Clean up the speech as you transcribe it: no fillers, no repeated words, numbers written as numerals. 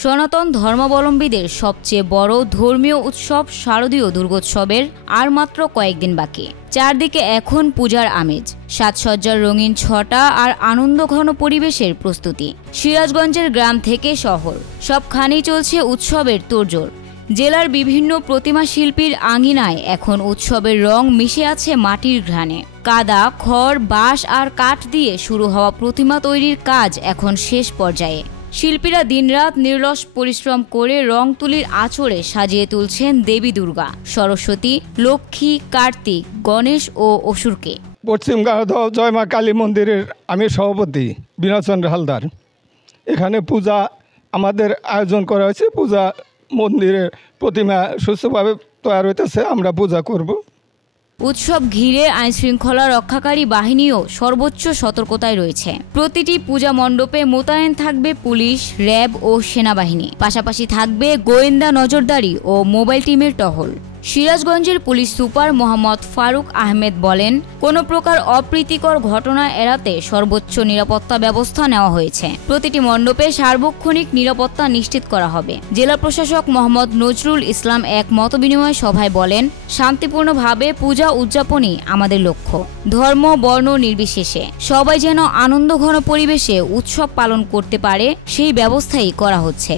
সনাতন ধর্মাবলম্বীদের সবচেয়ে বড় ধর্মীয় উৎসব শারদীয় দুর্গোৎসবের আর মাত্র কয়েকদিন বাকি। চারদিকে এখন পূজার আমেজ, সাজসজ্জার রঙিন ছটা আর আনন্দঘন পরিবেশের প্রস্তুতি। সিরাজগঞ্জের গ্রাম থেকে শহর সবখানেই চলছে উৎসবের তোড়জোড়। জেলার বিভিন্ন প্রতিমা শিল্পীর আঙিনায় এখন উৎসবের রং মিশে আছে মাটির ঘ্রাণে। কাদা, খড়, বাঁশ আর কাঠ দিয়ে শুরু হওয়া প্রতিমা তৈরির কাজ এখন শেষ পর্যায়ে। শিল্পীরা দিনরাত নির্লস পরিশ্রম করে রং তুলির আঁচড়ে সাজিয়ে তুলছেন দেবী দুর্গা, সরস্বতী, লক্ষ্মী, কার্তিক, গণেশ ও অসুরকে। পশ্চিম গাওদহ জয় মা কালী মন্দিরের আমি সভাপতি বিনয়চন্দ্র হালদার। এখানে পূজা আমাদের আয়োজন করা হয়েছে। পূজা মন্দিরে প্রতিমা সুস্থভাবে তৈরি হইতেছে, আমরা পূজা করব। উৎসব ঘিরে আইনশৃঙ্খলা রক্ষাকারী বাহিনীও সর্বোচ্চ সতর্কতায় রয়েছে। প্রতিটি পূজা মণ্ডপে মোতায়েন থাকবে পুলিশ, র্যাব ও সেনাবাহিনী। পাশাপাশি থাকবে গোয়েন্দা নজরদারি ও মোবাইল টিমের টহল। সিরাজগঞ্জের পুলিশ সুপার মোহাম্মদ ফারুক আহমেদ বলেন, কোনো প্রকার অপ্রীতিকর ঘটনা এড়াতে সর্বোচ্চ নিরাপত্তা ব্যবস্থা নেওয়া হয়েছে। প্রতিটি মণ্ডপে সার্বক্ষণিক নিরাপত্তা নিশ্চিত করা হবে। জেলা প্রশাসক মোহাম্মদ নজরুল ইসলাম এক মতবিনিময় সভায় বলেন, শান্তিপূর্ণভাবে পূজা উদযাপনই আমাদের লক্ষ্য। ধর্ম, বর্ণ নির্বিশেষে সবাই যেন আনন্দঘন পরিবেশে উৎসব পালন করতে পারে, সেই ব্যবস্থাই করা হচ্ছে।